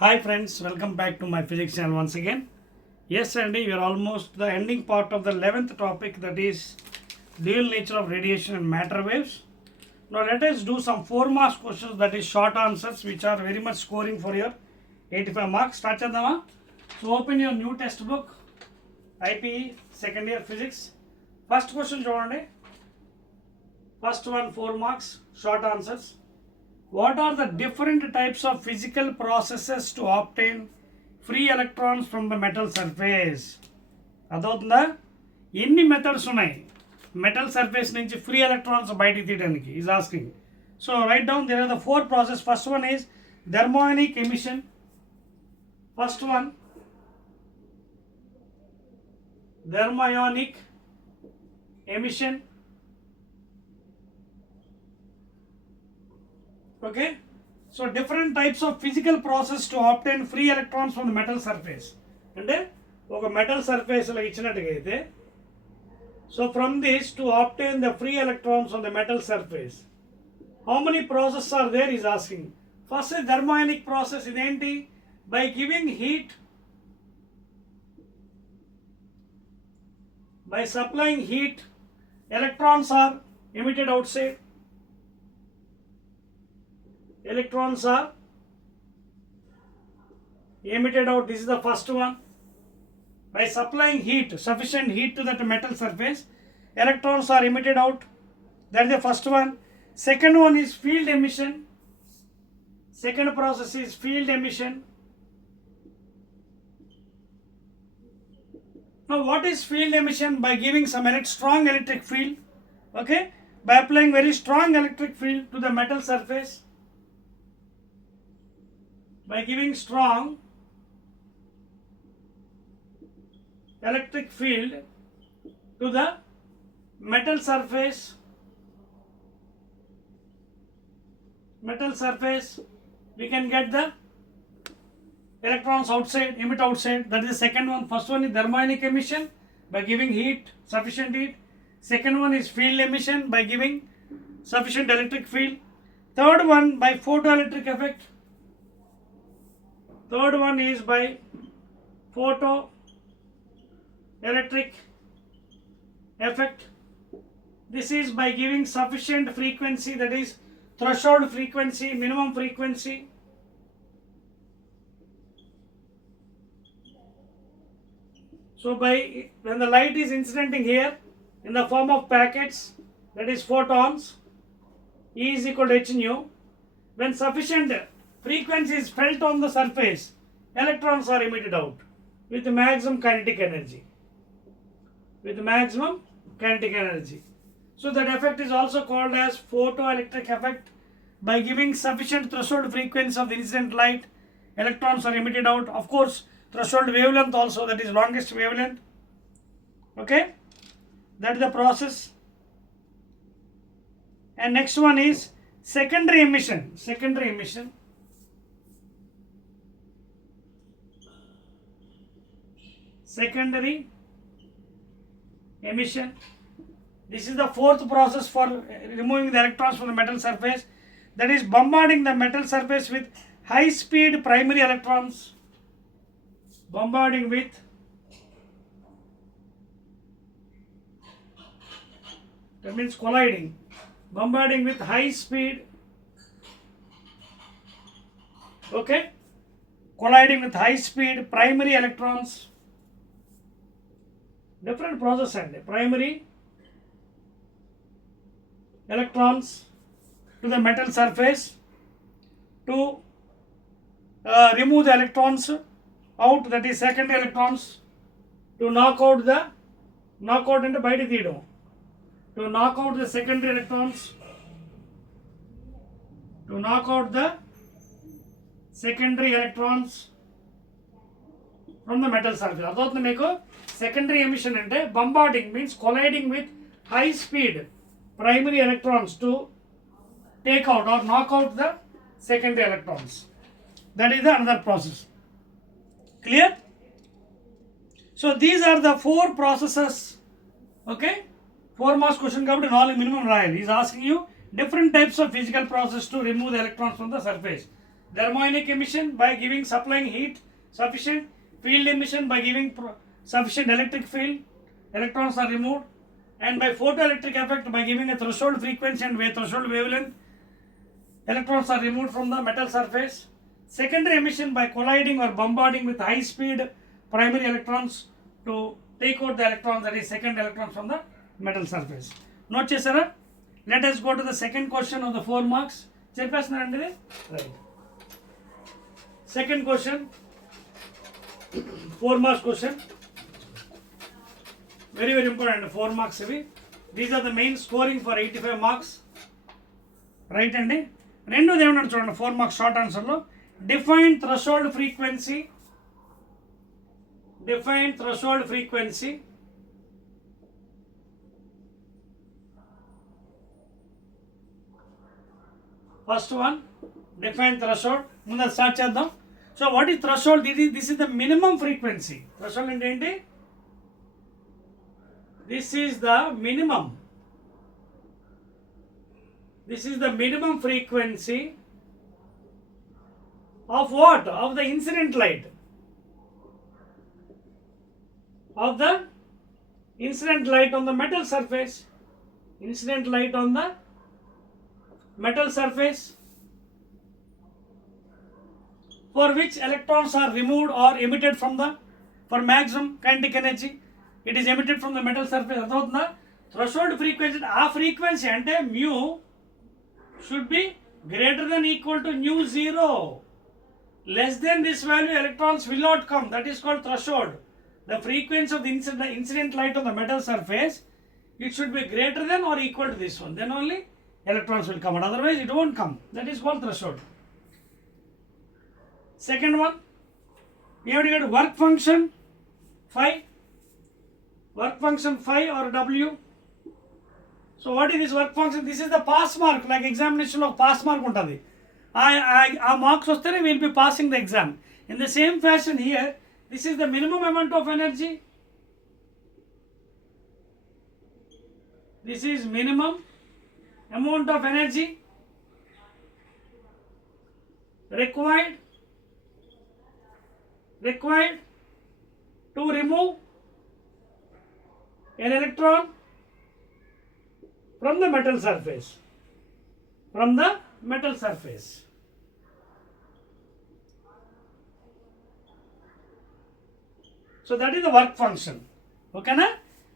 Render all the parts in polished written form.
Hi friends, welcome back to my physics channel once again. Yes, Andy, we are almost the ending part of the 11th topic, that is dual nature of radiation and matter waves. Now let us do some 4 marks questions, that is short answers, which are very much scoring for your 85 marks. Start chedama. So open your new textbook, IPE second year physics. First question chudandi. First one 4 marks, short answers. What are the different types of physical processes to obtain free electrons from the metal surface? అదవుతుందా? ఎన్ని methods ఉన్నాయి metal surface నుంచి free electrons బయటికి తీయడానికి is asking. So write down there are the 4 process. First one is thermionic emission. First one thermionic emission. Okay, so different types of physical process to obtain free electrons from the metal surface. అంటే ఒక metal surface లో ఇచ్చినట్టుగా అయితే, so from this to obtain the free electrons on the metal surface, how many processes are there is asking. First is thermonic process. ఇదేంటి? By giving heat, by supplying heat, electrons are emitted outside. Electrons are emitted out. This is the first one. By supplying heat, sufficient heat to that metal surface, electrons are emitted out. That is the first one. Second one is field emission. Second process is field emission. Now what is field emission? By giving some strong electric field. Okay, by applying very strong electric field to the metal surface, by giving strong electric field to the metal surface, we can get the electrons outside, emit outside. That is the second one. First one is thermonic emission, by giving heat, sufficient heat. Second one is field emission, by giving sufficient electric field. Third one by photoelectric effect. Third one is by photoelectric effect. This is by giving sufficient frequency, that is threshold frequency, minimum frequency. So by when the light is incidenting here in the form of packets, that is photons, E is equal to h nu. When sufficient frequency is felt on the surface, electrons are emitted out with maximum kinetic energy. So that effect is also called as photoelectric effect. By giving sufficient threshold frequency of the incident light, electrons are emitted out. Of course, threshold wavelength also, that is longest wavelength. Okay, that is the process. And next one is secondary emission. Secondary emission This is the fourth process for removing the electrons from the metal surface, that is bombarding the metal surface with high speed primary electrons. That means bombarding with high speed. Okay, colliding with high speed primary electrons. Different process and primary electrons to the metal surface to remove the electrons out, that is secondary electrons, to knock out into bite theedam, to knock out the secondary electrons, from the metal surface. అర్థమవుతుంది మీకు? Secondary emission అంటే bombarding means colliding with high speed primary electrons to take out or knock out the secondary electrons. That is the another process. Clear? So these are the 4 processes. Okay, 4 marks question కాబట్టి 4 minimum రాయాలి. He is asking you different types of physical process to remove the electrons from the surface. thermionic emission by giving supplying heat sufficient, field emission by giving sufficient electric field, electrons are removed, and by photoelectric effect by giving a threshold frequency and threshold wavelength, electrons are removed from the metal surface. Secondary emission by colliding or bombarding with high speed primary electrons to take out the electrons, that is second electrons from the metal surface. Note chesara. Let us go to the second question of the 4 marks. Right. Second question, 4 marks question. Very very important, 4 marks. These are the main scoring for 85 marks. Right andi. Rendu devunadu chudandi 4 marks short answer lo. Define threshold frequency. Define threshold frequency. First one, define threshold. Munda start cheddam. So what is threshold? This is the minimum frequency. Threshold ante enti? This is the minimum. This is the minimum frequency of what? Of the incident light. Of the incident light on the metal surface. Incident light on the metal surface, for which electrons are removed or emitted from the, for maximum kinetic energy, it is emitted from the metal surface. The threshold frequency, a frequency ante mu should be greater than equal to nu 0. Less than this value, electrons will not come. That is called threshold. The frequency of the incident light on the metal surface, it should be greater than or equal to this one. Then only electrons will come out. Otherwise, it won't come. That is called threshold. Second one, we have to get work function phi. Work function phi or W. So what is this work function? This is the pass mark, like examination of pass mark untadi. Our marks ostane we will be passing the exam. In the same fashion here, this is the minimum amount of energy. This is minimum amount of energy required to remove an electron from the metal surface. From the metal surface. So that is the work function. Okay na?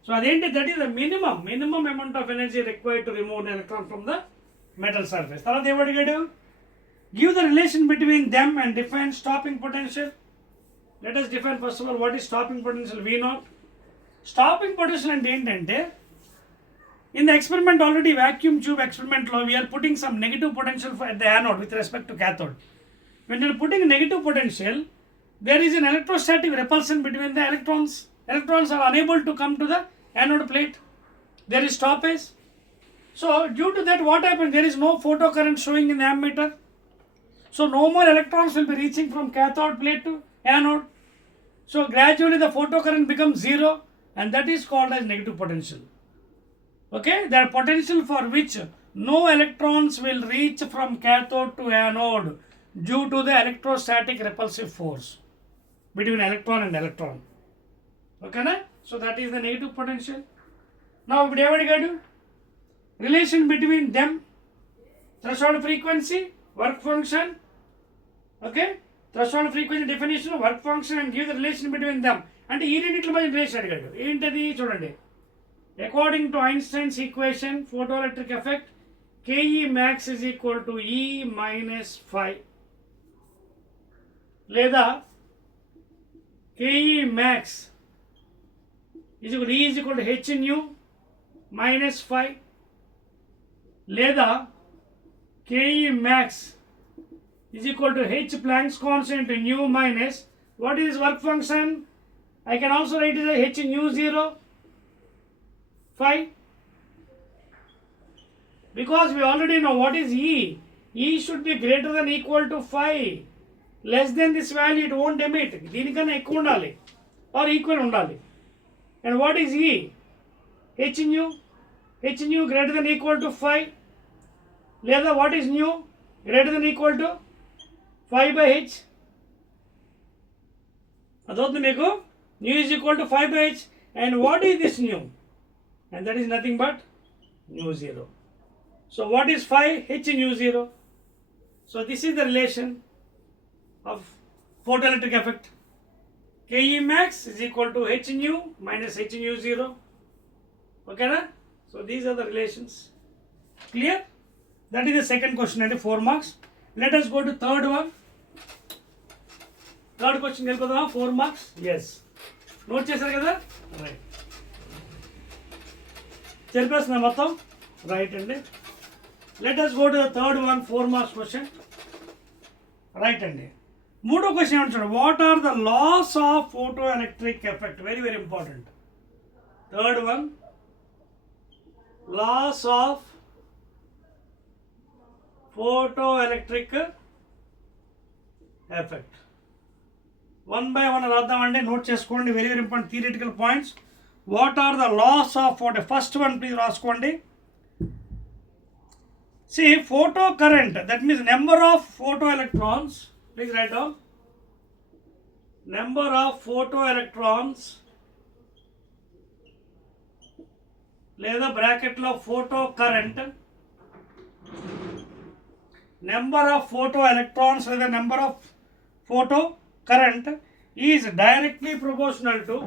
So that is the minimum amount of energy required to remove an electron from the metal surface. Tarvata what you do? Give the relation between them and define stopping potential. Let us define first of all what is stopping potential V0. Stopping potential and entante, in the experiment already vacuum tube experiment lo, we are putting some negative potential at the anode with respect to cathode. When you are putting negative potential, there is an electrostatic repulsion between the electrons. Electrons are unable to come to the anode plate. There is stoppage. So due to that, what happens? There is no photocurrent showing in the ammeter. So no more electrons will be reaching from cathode plate to anode. So gradually the photocurrent becomes zero, and that is called as negative potential. Okay, the potential for which no electrons will reach from cathode to anode due to the electrostatic repulsive force between electron and electron. Okay, na? So that is the negative potential. Now we have to do relation between them, threshold frequency, work function. Okay, threshold frequency definition, work function, and give the relation between them. And ఈ రెండిట్ల మధ్య relation అడిగాడు. ఏంటది చూడండి. According to Einstein's equation, photoelectric effect, Ke max is equal to E minus phi. లేదా Ke max is equal to H nu minus phi. లేదా Ke max is equal to H Planck's constant nu minus, what is work function? I can also write it as H nu 0 phi, because we already know what is E. E should be greater than equal to phi. Less than this value it won't emit. దీనికన్నా ఎక్కువ ఉండాలి or equal ఉండాలి. And what is E? H nu greater than equal to phi. లేదా what is nu? Greater than equal to phi by h. అదవుతుంది మీకు nu is equal to phi by h, and what is this nu? And that is nothing but nu 0. So what is phi? H nu 0. So this is the relation of photoelectric effect. Ke max is equal to h nu minus h nu 0. Okay na? So these are the relations. Clear? That is the second question and 4 marks. Let us go to third one. Third question వెళ్ళిపోదామా? 4 marks. Yes. Note చేశారు కదా? Right. చెప్పేస్తున్నా మొత్తం. Right అండి. Let us go to the third one, 4 marks question. Right అండి. మూడో question ఏమంటాడు? What are the laws of photo electric effect? Very very important. Third one, laws of photo electric effect. One by one రాద్దామండి. Note చేసుకోండి. Very very important theoretical points. What are the laws of photo? First one please రాసుకోండి. See, photo current, that means number of photoelectrons, please write down, number of photoelectrons లేదా బ్రాకెట్లో photo current, number of photoelectrons లేదా number of photo current is directly proportional to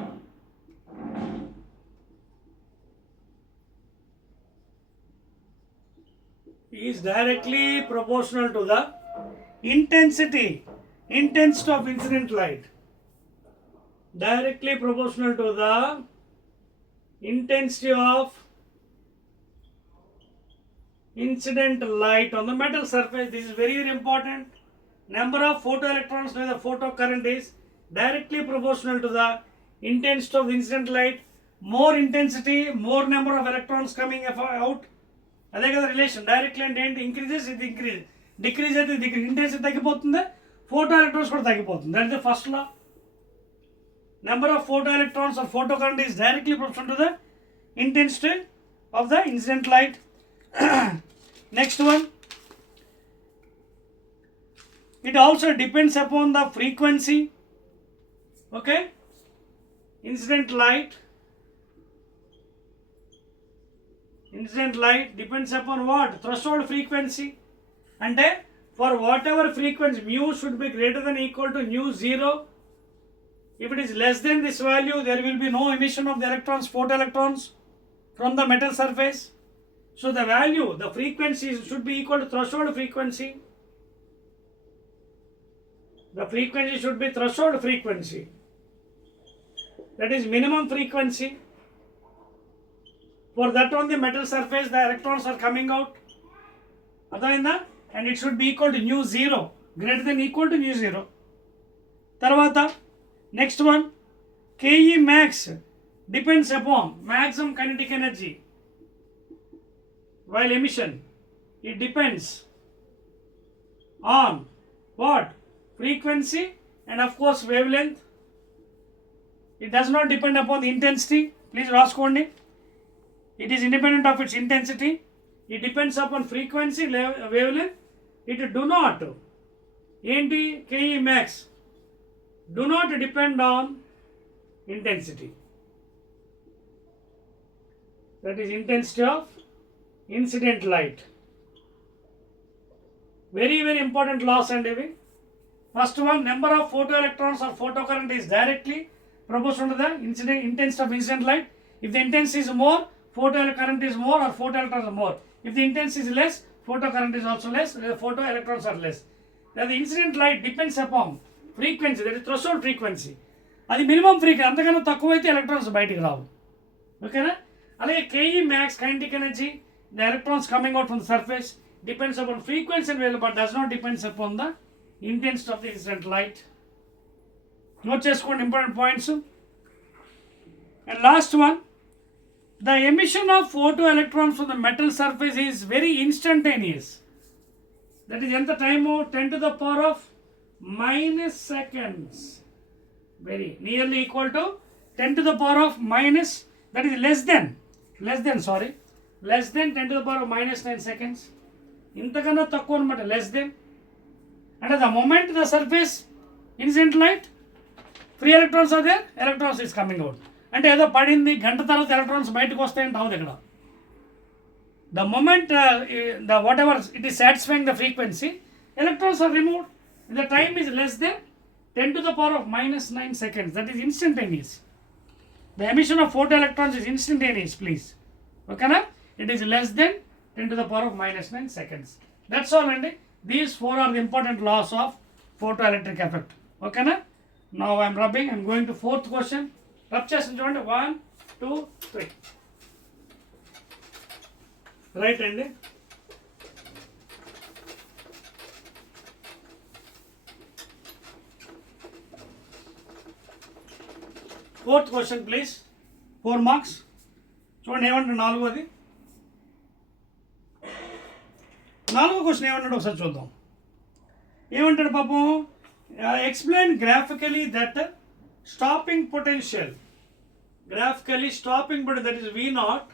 the intensity of incident light. Directly proportional to the intensity of incident light on the metal surface. This is very very important. Number of photoelectrons by the photo current is directly proportional to the intensity of the incident light. More intensity, more number of electrons coming out. అదే కదా relation. Directly అంటే ఏంటి? Increases ఇది increase, decrease అయితే decrease, intensity తగ్గిపోతుంది, photo electrons కూడా తగ్గిపోతుంది. That is the first law. Number of photo electrons are photo current is directly proportional to the intensity of the incident light. Next one, it also depends upon the frequency. Okay, incident light depends upon what? Threshold frequency. And for whatever frequency, mu should be greater than or equal to nu 0. If it is less than this value, there will be no emission of the electrons, photoelectrons from the metal surface. So the value, the frequency should be equal to threshold frequency. The frequency should be threshold frequency. That is minimum frequency. For that on the metal surface, the electrons are coming out. And it should be equal to nu 0, greater than or equal to nu 0. Tarvata, next one, Ke max depends upon maximum kinetic energy while emission. It depends on what? Frequency and of course wavelength. It does not depend upon the intensity. Please raskondi. It is independent of its intensity. It depends upon frequency, wavelength. It do not, enti Ke max, do not depend on intensity. That is intensity of incident light. Very very important loss and heavy. First one, number of photoelectrons or photocurrent is directly proportional to the intensity of incident light. If the intensity is more, photocurrent is more or photoelectrons are more. If the intensity is less, photocurrent is also less, the photoelectrons are less. Then the incident light depends upon frequency, that is threshold frequency. అది minimum frequency, అంతకన్నా తక్కువైతే electrons బయటికి రావు. ఓకేనా? అలాగే Ke max, kinetic energy, the electrons coming out from the surface, depends upon frequency and value but does not depends upon the intensity of the incident light. Note చేసుకోండి important points. And last one, the emission of photoelectrons from the metal surface is very instantaneous. That is ఎంత time? 10 to the power of minus seconds. Very nearly equal to 10 to the power of minus, that is less than 10 to the power of minus 9 seconds. ఇంతకన్నా తక్కువ అనమాట, less than. And at the moment the surface incident light, free electrons are there, electrons is coming out. అంటే ఏదో పడింది గంట తర్వాత electrons బయటకు వస్తాయంటే అవుతుంది ఇక్కడ. The moment the whatever it is satisfying the frequency, electrons are removed. The time is less than 10 to the power of minus 9 seconds. That is instantaneous. The emission of photoelectrons is instantaneous, please. Okay na? It is less than 10 to the power of minus 9 seconds. That's all, and these four are the important laws of photoelectric effect. Okay na? Now I am rubbing. I am going to fourth question. Rub chest and joint. 1, 2, 3. Right, and fourth question, please. 4 marks. చూడండి ఏమంటాడు నాలుగోది. నాలుగో question ఏమంటాడు ఒకసారి చూద్దాం. ఏమంటాడు పాపం, explain graphically that stopping potential, graphically stopping potential that is V nought,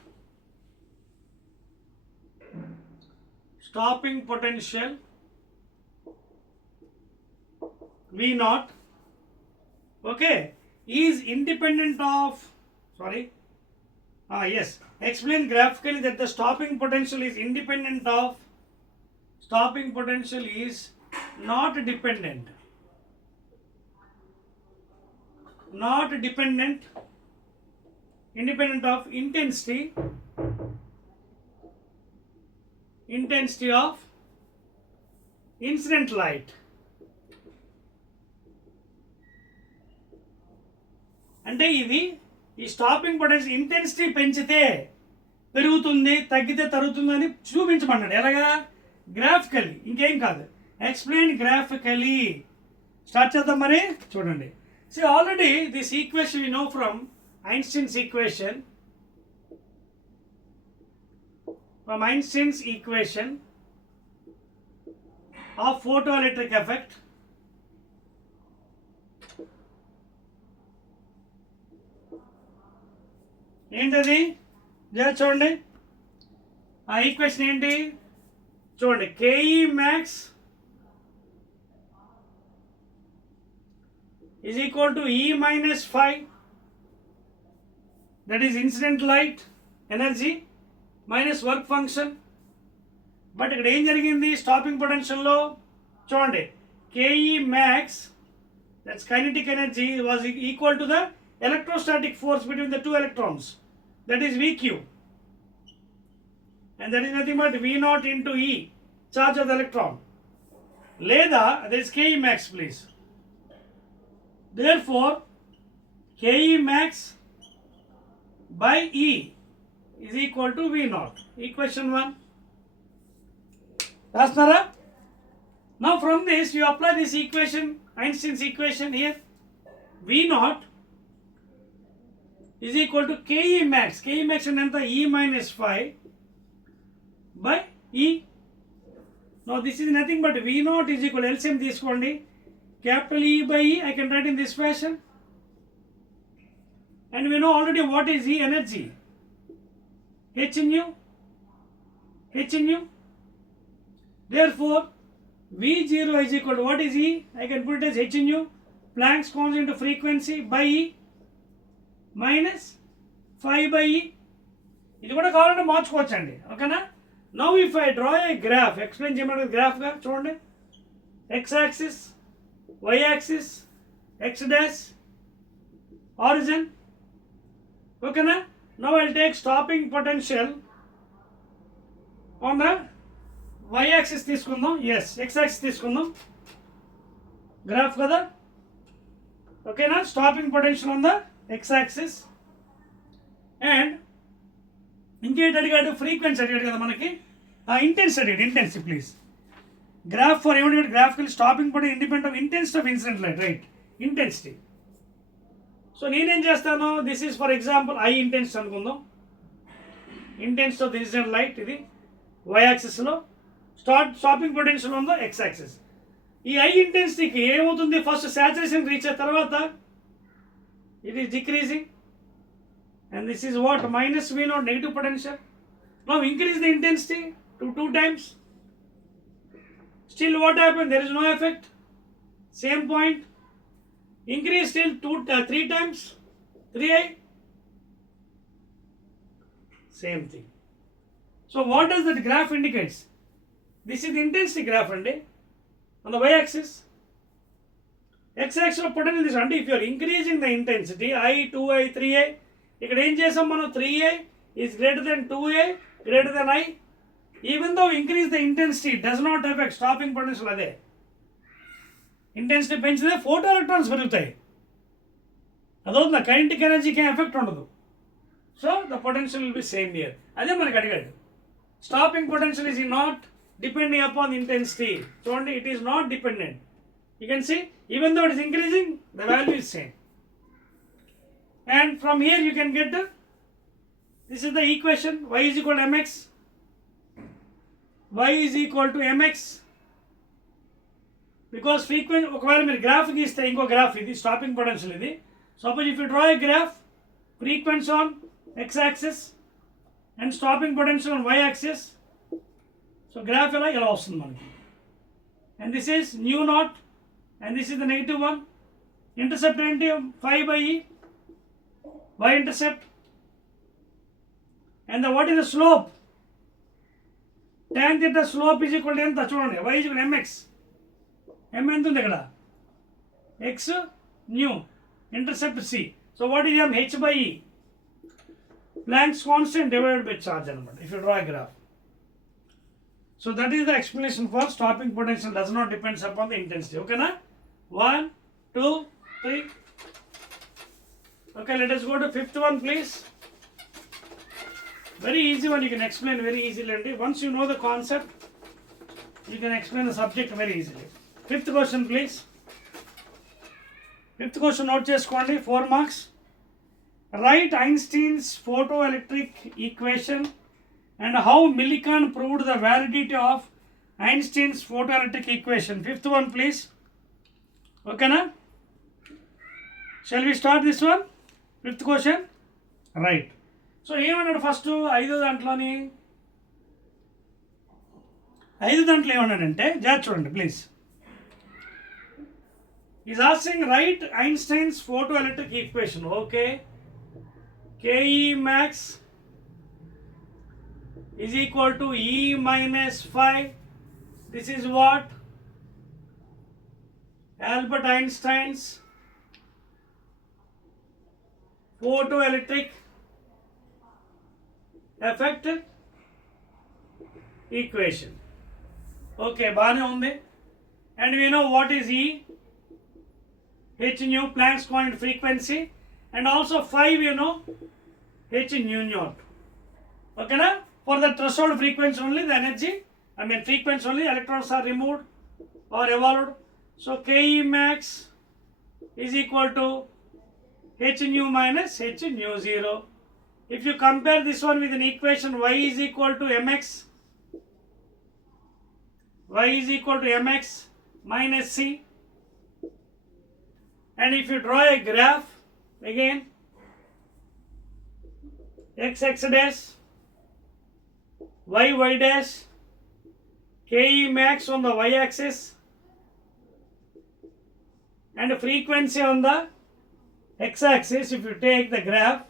stopping potential V naught, okay, is independent of, yes, explain graphically that the stopping potential is independent of, stopping potential is not dependent, independent of intensity of incident light. అంటే ఇది ఈ stopping potential intensity పెంచితే పెరుగుతుంది, తగ్గితే తరుగుతుంది అని చూపించమన్నాడు. ఎలాగా? గ్రాఫికలీ, ఇంకేం కాదు. ఎక్స్ప్లెయిన్ గ్రాఫికలీ. స్టార్ట్ చేద్దాం మరి. చూడండి, see already this equation we know from Einstein's equation, of photoelectric effect. ఏంటది? చూడండి ఆ ఈక్వేషన్ ఏంటి చూడండి. KE max is equal to E minus phi, that is incident light energy minus work function. But ఇక్కడ ఏం జరిగింది స్టాపింగ్ పొటెన్షియల్లో? చూడండి, KE max, that's kinetic energy, was equal to the electrostatic force between the two electrons, that is VQ, and that is nothing but V naught into E, charge of the electron. లేదా that is KE max, please. Therefore KE max by E is equal to V naught. Equation 1. Rasnara? Now from this you apply this equation, Einstein's equation here. V naught is equal to KE max. KE max is E minus phi by E. Now this is nothing but V naught is equal to LCM తీసుకోండి. Capital E by E I can write in this fashion. And we know already what is E energy. H nu. Therefore V0 is equal to what is E? I can put it as H nu, Planck's constant to frequency by E minus phi by E. ఇది కూడా కావాలంటే మార్చుకోవచ్చండి. ఓకేనా? Now if I draw A graph, explain చేయమంటే గ్రాఫ్గా చూడండి. X axis, Y axis, X dash, origin. ఓకేనా? Now I'll take stopping potential on the Y axis తీసుకుందాం. Yes, X axis తీసుకుందాం. Graph కదా. ఓకేనా? Stopping potential on the X axis. And ఇంకేంటి అడిగాడు? Frequency అడిగాడు కదా మనకి. Intensity please. గ్రాఫ్ ఫర్ ఏమంటే graphical stopping potential independent of intensity of incident light, right? Intensity. So నేనేం చేస్తాను, this is for example I intensity అనుకుందాం. Intensity of the incident light ఇది Y యాక్సిస్లో, స్టాపింగ్ పొటెన్షియల్ ఉందో X యాక్సిస్. ఈ I ఇంటెన్సిటీకి ఏమవుతుంది? ఫస్ట్ సాచురేషన్ రీచ్ అయిన తర్వాత it is decreasing, and this is what? Minus V naught, negative potential. Now increase the intensity to 2 times. Still what happened? There is no effect. Same point. Increase still 3 times. 3i. Same thing. So what does that graph indicates? This is the intensity graph on the y-axis. X-axis of potential is if you are increasing the intensity I, 2i, 3i, ఇక్కడ ఏం చేసాం మనం 3a is greater than 2a greater than I. Even though increase the intensity, it does not affect stopping potential అదే. Intensity పెంచితే photo electrons పెరుగుతాయి, అదవుతుందా kinetic ఎనర్జీకి ఏం ఎఫెక్ట్ ఉండదు. So the potential will be same here. అదే మనకి అడిగాడు. Stopping potential is not depending upon intensity. చూడండి, it is not dependent. You can see even though it is increasing the value is same. And from here you can get this is the equation y is equal to mx. y is equal to mx because frequency ఒకవేళ మీరు graph గీస్తే ఇంకో graph ఇది stopping potential ఇది. Suppose if you draw A graph frequency on x axis and stopping potential on y axis, so graph ఇలా వస్తుంది మనకి. And this is new not and this is the -1. Intercept ఏంటి 5/e y intercept. And what is the slope? tan theta slope is equal to ఎంత చూడండి, y is equal to mx. m ఎంత ఉంది ఇక్కడ, x new, intercept c. So what is m? h/e, Planck's constant divided by charge అనమాట, if you draw a graph. So that is the explanation for stopping potential does not depends upon the intensity. Okay na? 1, 2, 3. Okay, let us go to fifth one please. Very easy one, you can explain very easily. Once you know the concept, you can explain the subject very easily. Fifth question please. Fifth question note cheskondi, 4 marks. Write Einstein's photoelectric equation and how Millikan proved the validity of Einstein's photoelectric equation. Fifth one please. Okay na? Shall we start this one? Fifth question. Right. So ఏమన్నాడు first ఐదో దాంట్లో ఏమన్నాడంటే జాగ్రత్త చూడండి please. Is asking right Einstein's photo electric equation. Okay, KE max is equal to E minus phi. This is what? Albert Einstein's photoelectric effect equation. Okay, బాగానే ఉంది. And we know what is E, h nu, Planck's constant frequency, and also phi we know, h nu naught. Okay na? For the threshold frequency only the energy, frequency only electrons are removed or evolved. So KE max is equal to h nu minus h nu 0. If you compare this one with an equation y is equal to mx, y is equal to mx minus c, and if you draw a graph again, x dash, y dash, KE max on the y axis and frequency on the x axis. If you take the graph,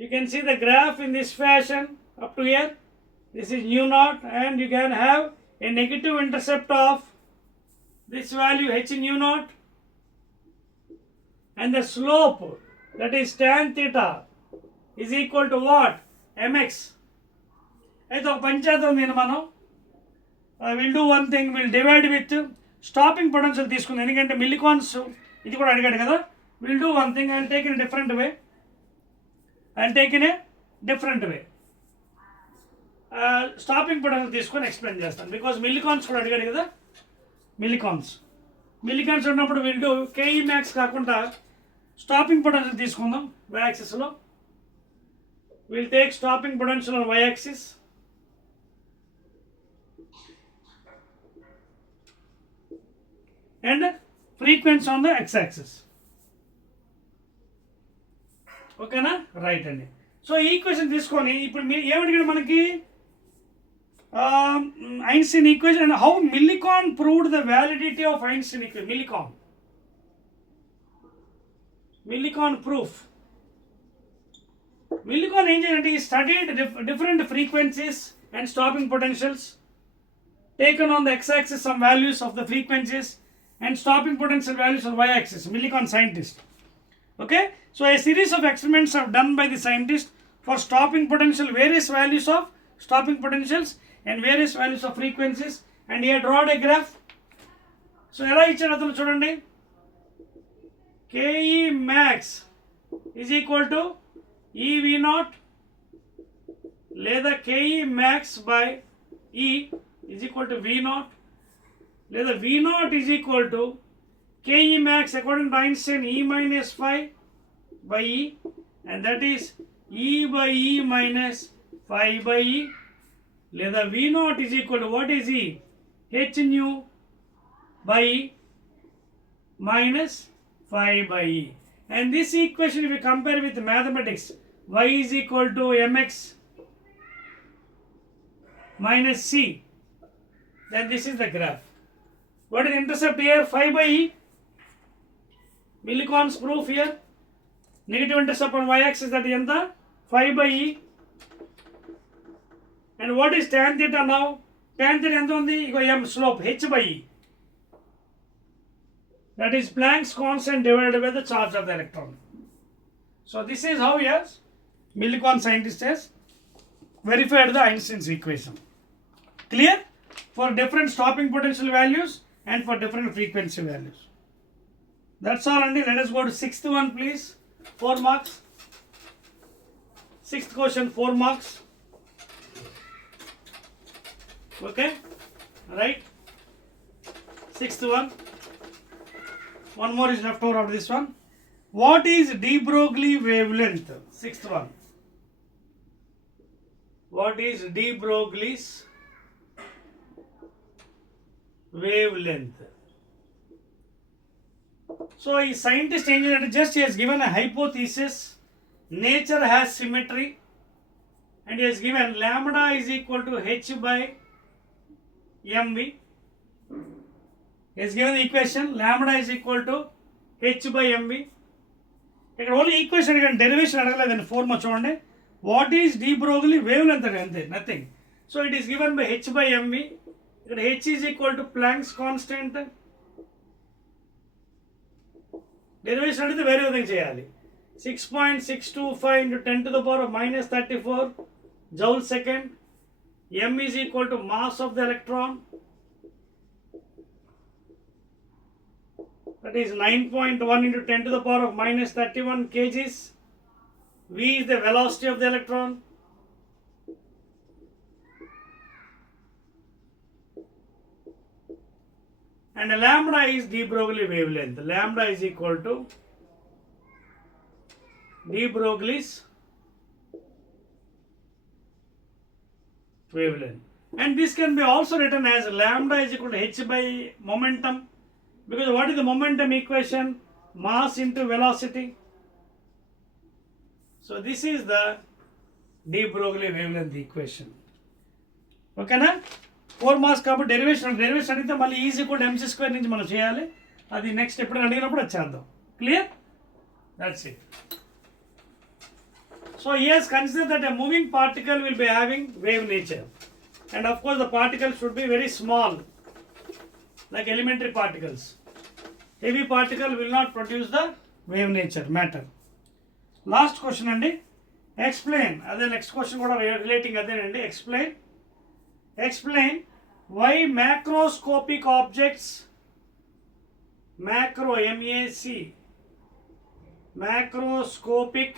you can see the graph in this fashion up to here. This is nu naught, and you can have a negative intercept of this value h nu naught, and the slope, that is tan theta, is equal to what? mx. అయితే ఒక పంచాయతీ ఉంది మనం. Will do one thing, will divide with stopping potential తీసుకుంది, ఎందుకంటే Millikan's ఇది కూడా అడిగాడు కదా. Will do one thing, I will take in different way. Stopping potential తీసుకొని ఎక్స్ప్లెయిన్ చేస్తాను, బికాజ్ మిల్లికాన్స్ కూడా అడిగాడు కదా. మిల్లికాన్స్ ఉన్నప్పుడు విల్ డూ KE మ్యాక్స్ కాకుండా స్టాపింగ్ పొటెన్షియల్ తీసుకుందాం y యాక్సిస్లో. Will take stopping potential on y axis and frequency on the x axis. ఓకేనా? రైట్ అండి. సో ఈ ఈక్వేషన్ తీసుకొని ఇప్పుడు మీరు ఏమడిగాడు మనకి, Einstein equation and how Millicon proved the validity of Einstein equation. Millicon proof. Millicon engineer studied different frequencies and stopping potentials, taken on the x-axis some values of the frequencies and stopping potential values on y-axis. Millicon scientist. Okay, so a series of experiments are done by the scientist for stopping potential, various values of stopping potentials and various values of frequencies, and he had drawn a graph. So ఎలా ఇచ్చాడు అతను చూడండి, KE max is equal to EV0 లేదా KE max by E is equal to V0 లేదా V0 is equal to KE max according to Einstein E minus phi by E, and that is E by E minus phi by E, లేదా V0 is equal to what is E? H nu by E minus phi by E. And this equation if you compare with mathematics, y is equal to mx minus c, then this is the graph. What is the intercept here? Phi by E. Millicon's proof here. Negative intercept on y-axis, that is enta? Phi by E. And what is tan theta now? Tan theta enta undi? Igo m slope h by E. That is Planck's constant divided by the charge of the electron. So this is how yes, Millicon scientist has verified the Einstein's equation. Clear? For different stopping potential values and for different frequency values. That's all, and let us go to sixth one please. 4 marks. Sixth question, 4 marks. Okay, right? Sixth one. One more is left over of this one. What is de Broglie wavelength? Sixth one. What is de Broglie's wavelength? So a scientist engineer just he has given a hypothesis. Nature has symmetry, and he has given lambda is equal to h by mv. He has given the equation lambda is equal to h by mv. ఇక్కడ only equation అడిగాను, derivation అడగలేదండి. 4 మా చూడండి. What is de Broglie wavelength అంటే అంతే, nothing. So it is given by h by mv. ఇక్కడ h is equal to planks constant. Derivation అడిగితే వేరే విధంగా చేయాలి. 6.625 into 10 to the power of minus 34 joule second. M is equal to mass of the electron. That is 9.1 into 10 to the power of minus 31 kgs. V is the velocity of the electron. And lambda is de Broglie wavelength. Lambda is equal to de Broglie's wavelength. And this can be also written as lambda is equal to h by momentum. Because what is the momentum equation? Mass into velocity. So this is the de Broglie wavelength equation. Okay na? 4 marks కాబట్టి derivation అడిగితే మళ్ళీ is equal MC square నుంచి మనం చేయాలి. అది next ఎప్పుడైనా అడిగినప్పుడు అది చేద్దాం. Clear? That's it. So yes, consider that a moving particle will be having wave nature, and of course the particles should be very small, like elementary particles. Heavy particle will not produce the wave nature matter. Last question andi, explain. Ade next question kuda relating adhenandi. Explain why macroscopic objects, macro MAC, macroscopic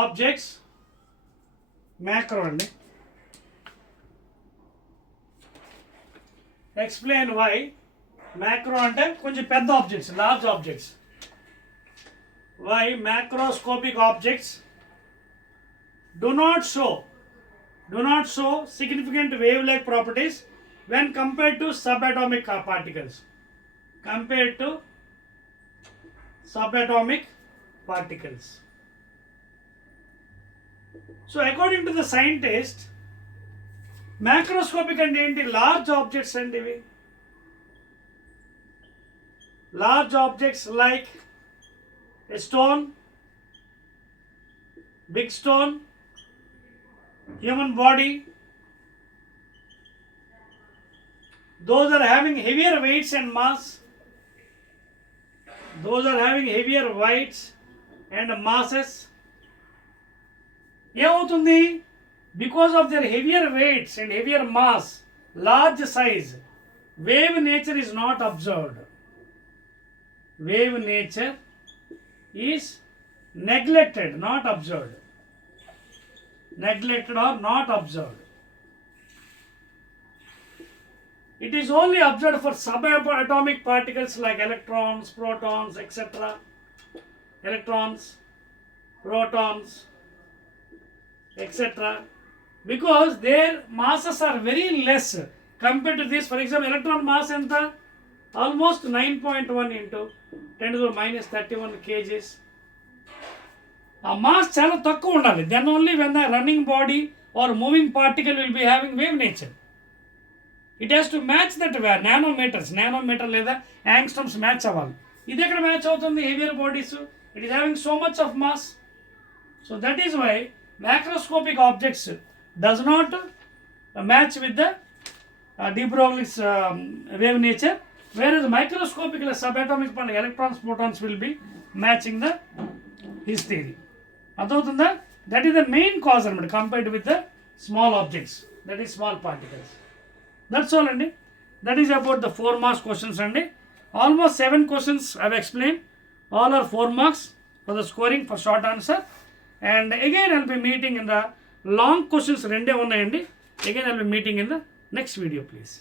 objects, macro andi. Explain why macro ante konచెం పెద్ద objects, large objects. Why macroscopic objects do not show significant wave-like properties when compared to subatomic particles. Compared to subatomic particles. So according to the scientist, macroscopic అంటే ఏంటి? Large objects అండి ఇవి. Large objects like a stone, big stone, human body, those are having heavier weights and mass. Those are having heavier weights and masses. ఏమవుతుంది? Because of their heavier weights and heavier mass, large size, wave nature is not observed. Wave nature is neglected, not observed. Neglected or not observed. It is only observed for subatomic particles like electrons, protons, etc. Electrons, protons, etc. Because their masses are very less compared to this. For example, electron mass enta almost 9.1 into 10 to the minus 31 kgs. A mass చాలా తక్కువ ఉండాలి. Then only when the running body or moving particle will be having wave nature. It has to match that nanometer లేదా angstroms match అవ్వాలి. ఇది ఎక్కడ match అవుతుంది? Heavier bodies. It is having so much of mass. So that is why macroscopic objects does not match with the de Broglie's wave nature, whereas microscopic subatomic electrons, protons will be matching his theory. అర్థమవుతుందా? That is the main cause అన్నమాట compared with the small objects, that is small particles. That's all అండి. That is about the 4 marks questions అండి. Almost 7 questions I have explained. All are 4 marks for the scoring for short answer. And again I will be meeting in the long questions రెండే ఉన్నాయండి. Again I will be meeting in the next video please.